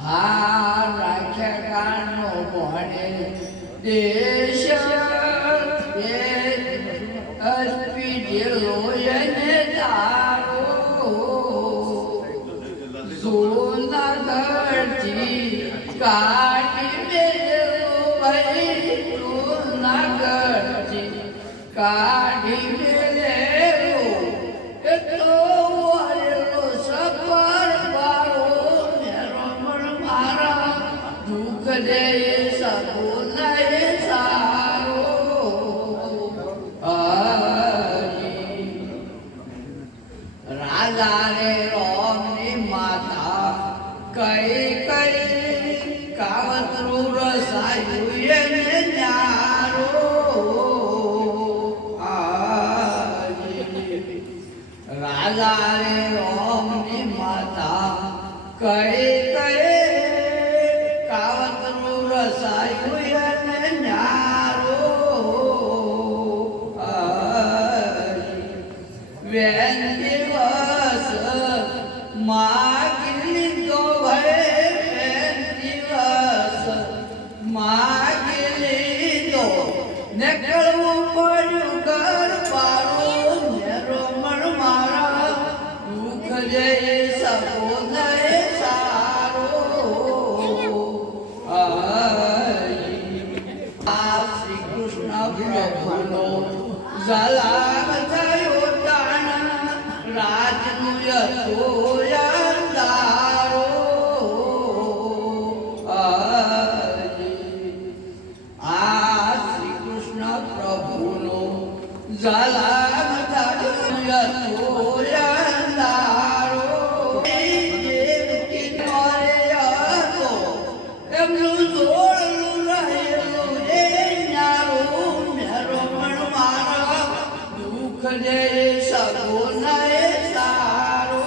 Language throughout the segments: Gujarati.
હા રાખ્યા કાળનો ભણે દેશ અસ્પી જેલો એને તારો જૂનાગઢથી કાઢી મેળો ભાઈ જૂનાગઢથી કાઢી મેળો એટલો વરેલો સફર બારો રમણ મારા દુઃખ દે સગો નહીં સારો રાજા રે રોમની માતા કઈ કઈ કાવતરું રસાયું એને ન્યારો રાજા રે રોમની માતા કઈ કઈ કાવતરું રસાયું એને ન્યારો વેન દિવસ માગી લીધો ભાઈ વેન દિવસ માગી લીધો નીકળવું પડ્યું ઘર પાડું ને રમણ મારા દુઃખ જઈ શકો નહીં સારો આ શ્રી કૃષ્ણ પ્રભુનો જલામ થયો રાજનું યથોયંદારો આ શ્રી કૃષ્ણ પ્રભુનો જલામ થયો યથોયંદારો દેવકી નરે હતો એમનું જોડલું રહેલું એ ન્યારું રમણ મારા દુઃખ દે સગો નહીં સારો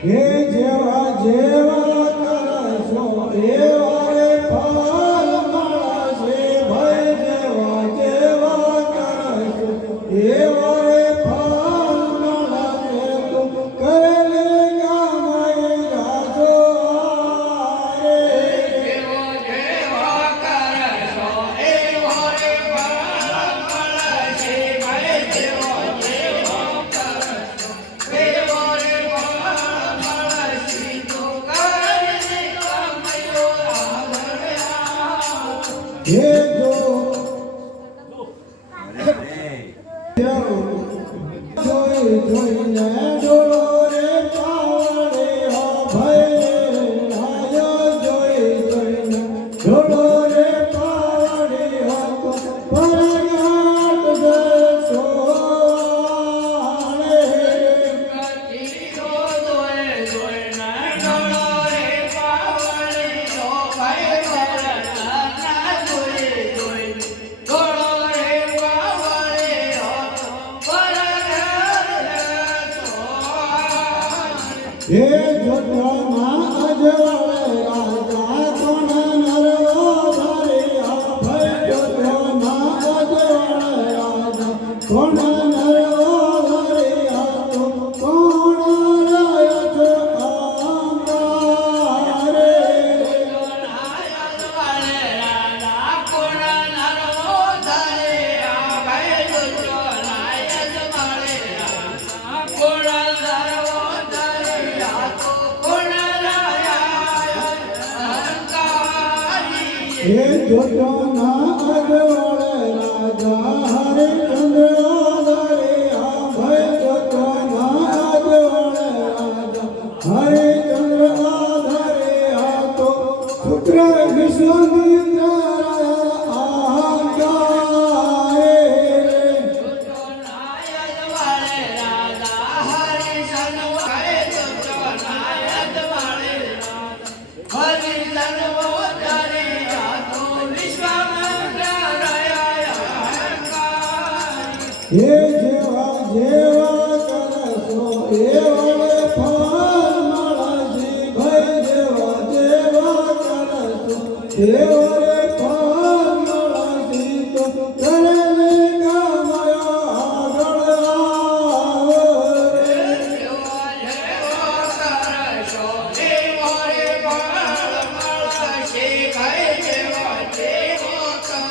હે જેવા જેવા કરશો એવા રે ફળ મળશે ભય જેવા જેવા કરશો એવા રે ફળ મળશે તું કરેલે ગામય જાજો રે જેવો જેવો કરશો એવો રે ફળ મળશે ભય જેવો જેવો કરશો એવો રે હે જો જોઈ જોઈને ડોળો રે પાવડે હો ભય રાયો જોઈ જોઈને ડોળો રે પાવડે હો પરગાટ જતો રે કતીરો દોય દોય ના ડોળો રે પાવળી નો ભાઈ વરના ના દોય દોય ડોળો રે પાવળી હો હે જોતના અજવાળે રાજા કોણ નરવો ધરે ભય જોતના અજવાળે રાજા કોણ નરવો ધરે તો કોણ રહ્યો છો આંબારે હે જોતના અજવાળે રાજા હરિચંદ્ર ધરે ભય જોતના અજવાળે રાજા હરિચંદ્ર ધરે તો શુક્ર વિશ્વમિત્ર હરિ હે જેવા જેવા કરશો એવા ફળ મળશે ભાઈ જેવા જેવા કરશો એવા ફળ મળશે તો કરે કામયા આગળ આવો રે જેવા જેવા કરશો એવા રે ફળ મળશે ભાઈ જેવા જેવા કરશો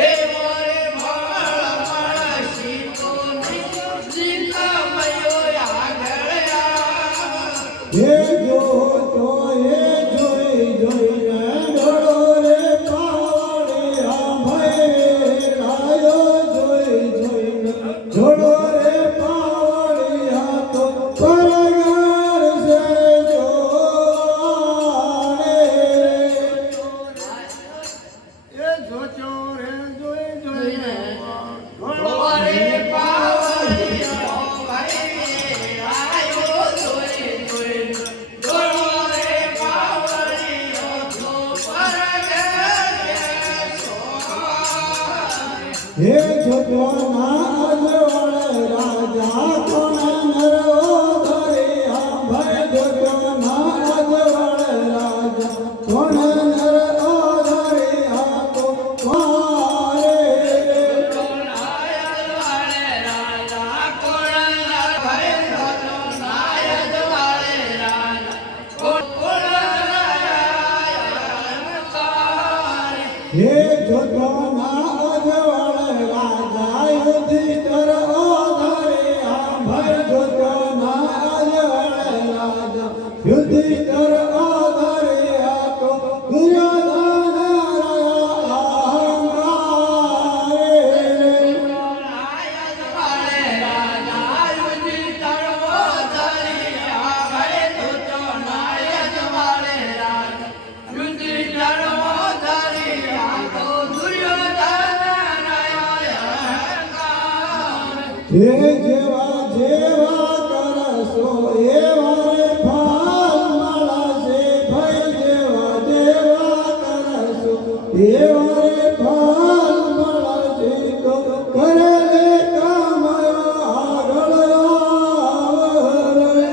એવા રે ફળ મળશે તો નિશ્ચિતમયો આગળ આવો. હે જો તો હે જોઈ જોઈને ડોળો રે પાવડિયા ભાઈ લાયો જોઈ જોઈને ડોળો રે પાવડિયા તો પરગર છે જોડે એ જોચો રે જોઈ જોઈને ઓરે પાવડિયો ભાઈ આયો જોઈ જોઈ ઓરે પાવડિયો તો પરગર હે જોજો ના અજવાળે રાજા કોણ નરો ધરિયા ભાઈ જોજો ના અજવાળે રાજા કોણ નરો ધરિયા તો મારે હે જોજો ના અજવાળે રાજા યુધિષ્ઠિર ધરિયા ભાઈ જોજો ના અજવાળે રાજા યુધિષ્ઠિર ધરિયા તો દુર્યોધન અહંકારે હે જેવા જેવા કરશો એવા રે ફળ મળશે ભાઈ જેવા જેવા કરશો એવા રે ફળ મળશે તો કરે કામયા આગળ આવો રે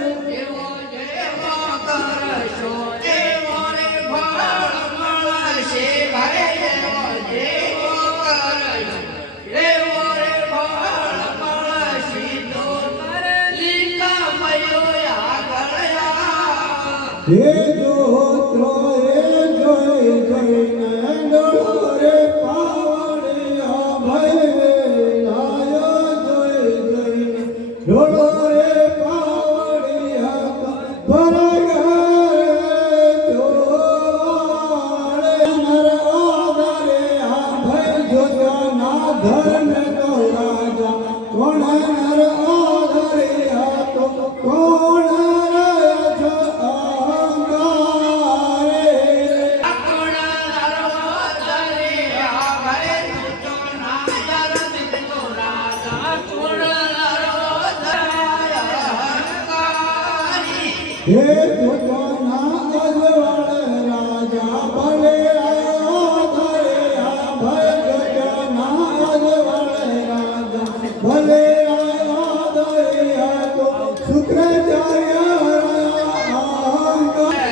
હે જોત્રો હે જોઈ જોઈને ડોળો રે પાવડિયા ભાઈ લાયો જોઈ જોઈને ડોળો રે પાવડિયા પરગર જોડે નર આદરે આ ભાઈ જોજો ના ધર્મ તો રાજા કોણ નર આદરે આ તો કોણ જો અહંકારે હે જોજો ના અજવાળે રાજા ભલે આયો ધરિયા ભાઈ જોજો ના અજવાળે રાજા ભલે આયો ધરિયા તો શુક્રાચાર્ય અહંકાર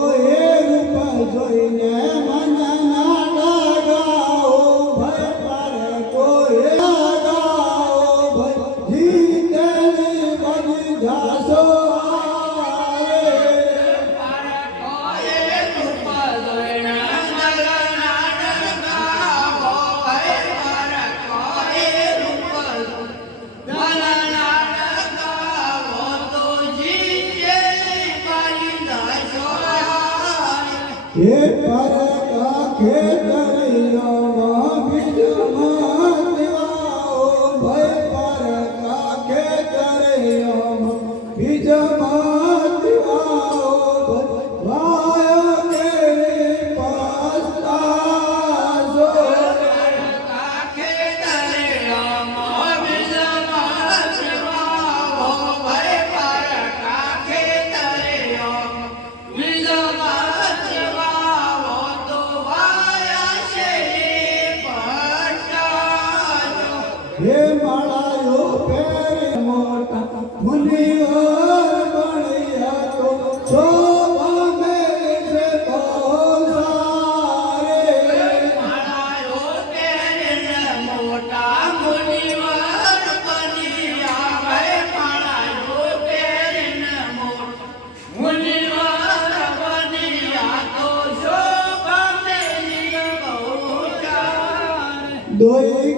હે રૂપ જોઈને મન ના લગાઓ ભય પર કોઈ લગાઓ ભય જીતેલી બની જાશો આરે હે પર કાખે દરિયામાં બીજમાં દેવાઓ ભય પર કાખે દરિયામાં બીજમાં દેવાઓ ભય કેરી પસ્તાશો કાખે મુનિવાર બણ્યા તો શોભા મેળે છે પહોંચારે. માળાયો પહેરીને મોટા મુનિવાર બન્યા ભાઈ માળાયો પહેરીને મોટા મુનિવાર બન્યા તો શોભા મેલી બહુ જાય. દોઈ